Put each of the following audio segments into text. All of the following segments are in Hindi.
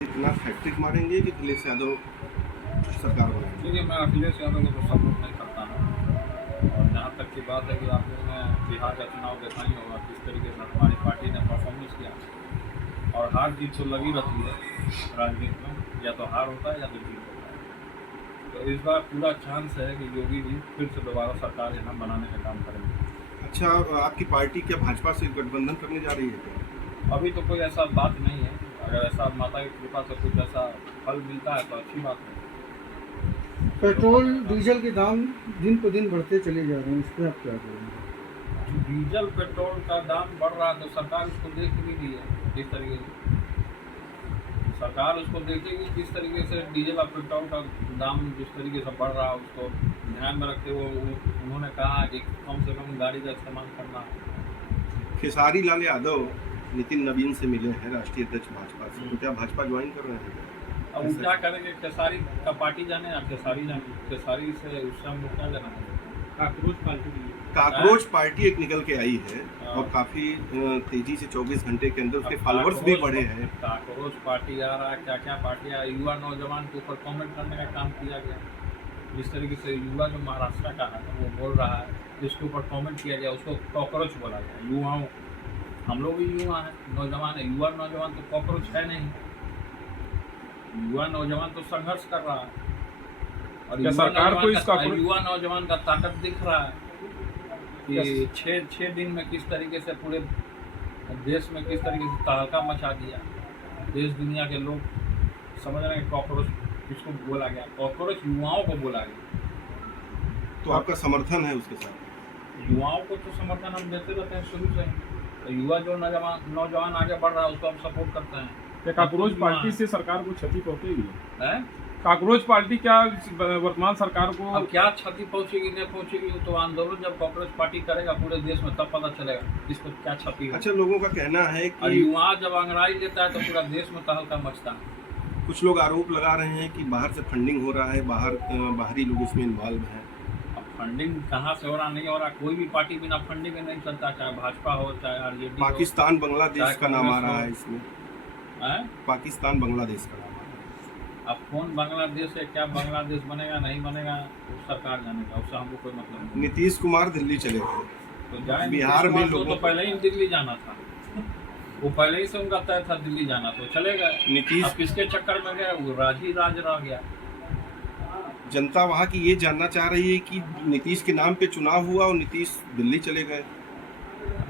इतना हैट्रिक मारेंगे कि अखिलेश यादव सरकार बनाएंगे? देखिए, मैं अखिलेश यादव को तो सपोर्ट नहीं करता हूँ। और जहाँ तक की बात है कि आप लोगों ने बिहार का चुनाव देखा ही होगा किस तरीके से हमारी पार्टी ने परफॉर्मेंस किया। और हार जीत तो लगी रहती है राजनीति में, या तो हार होता है या तो जीत होता है। तो इस बार पूरा चांस है कि योगी जी फिर से दोबारा सरकार यहाँ बनाने का काम करेंगे। अच्छा, आपकी पार्टी क्या भाजपा से गठबंधन करने जा रही है क्या? अभी तो कोई ऐसा बात नहीं है। अगर ऐसा माता की कृपा से कुछ ऐसा फल मिलता है तो अच्छी बात है। पेट्रोल डीजल के दाम दिन पर दिन बढ़ते चले जा रहे हैं, इस पर आप क्या करेंगे? डीजल पेट्रोल का दाम बढ़ रहा है तो सरकार उसको देख भी रही है किस तरीके से। सरकार उसको देखेगी किस तरीके से डीजल और पेट्रोल का दाम जिस तरीके से बढ़ रहा है उसको ध्यान में रखते हुए उन्होंने कहा कि कम से कम गाड़ी का इस्तेमाल करना है। खेसारी लाल यादव नितिन नवीन से मिले हैं, राष्ट्रीय अध्यक्ष भाजपा से, तो क्या भाजपा ज्वाइन कर रहे हैं? अब वो क्या करेंगे? खेसारी का पार्टी जाने या खेसारी जाने? खेसारी से उस टाइम क्या लेना है? काकरोच पार्टी एक निकल के आई है और काफी तेजी से 24 घंटे के अंदर उसके फॉलोअर्स भी बढ़े हैं। काकरोच पार्टी आ रहा है, क्या क्या पार्टी आ, युवा नौजवान के ऊपर कमेंट करने का काम किया गया। जिस तरीके से युवा जो महाराष्ट्र का है वो बोल रहा है, जिसके ऊपर कमेंट किया गया उसको कॉकरोच बोला गया। युवाओं, हम लोग भी युवा हैं, नौजवान है। युवा नौजवान तो कॉकरोच है नहीं। युवा नौजवान तो संघर्ष कर रहा है और युवा नौजवान का ताकत दिख रहा है कि छः दिन में किस तरीके से पूरे देश में किस तरीके से तहलका मचा दिया। देश दुनिया के लोग समझ रहे हैं कॉकरोच किसको बोला गया। कॉकरोच युवाओं को बोला गया। तो आपका समर्थन है उसके साथ? युवाओं को तो समर्थन हम देते रहते हैं शुरू से। तो युवा जो नौजवान आगे बढ़ रहा है उसको हम सपोर्ट करते हैं। क्या काकरोच पार्टी से सरकार को क्षति पहुंचेगी? है काकरोच पार्टी क्या वर्तमान सरकार को अब क्या क्षति पहुंचेगी नहीं पहुंचेगी तो आंदोलन जब कांग्रेस पार्टी करेगा पूरे देश में तब पता चलेगा किसको क्या क्षति है। अच्छा, लोगों का कहना है और कि युवा जब अंगड़ाई लेता है तो पूरा देश में तहलका मचता है। कुछ लोग आरोप लगा रहे हैं कि बाहर से फंडिंग हो रहा है, बाहरी लोग इसमें इन्वॉल्व हैं। अब फंडिंग कहाँ से हो रहा नहीं हो रहा, कोई भी पार्टी बिना फंडिंग में नहीं चलता, चाहे भाजपा हो चाहे आरजेडी। पाकिस्तान बांग्लादेश का नाम आ रहा है इसमें। पाकिस्तान बांग्लादेश का नाम आ रहा है। अब कौन बांग्लादेश है, क्या बांग्लादेश बनेगा नहीं बनेगा वो सरकार जानेगा, उससे हमको कोई मतलब नहीं। नीतीश कुमार दिल्ली चले गए तो जाए बिहार में लोगों तो पहले ही दिल्ली जाना था। वो पहले ही से उनका तय था दिल्ली जाना, तो चले गए। नीतीश अब किसके चक्कर में गए? वो राज रह गया। जनता वहाँ की ये जानना चाह रही है कि नीतीश के नाम पे चुनाव हुआ और नीतीश दिल्ली चले गए।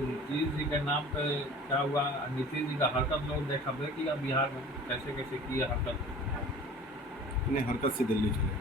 नीतीश जी के नाम पे क्या हुआ? नीतीश जी का हरकत लोग देखा किया बिहार में कैसे कैसे किया हरकत। हरकत से दिल्ली चले गए।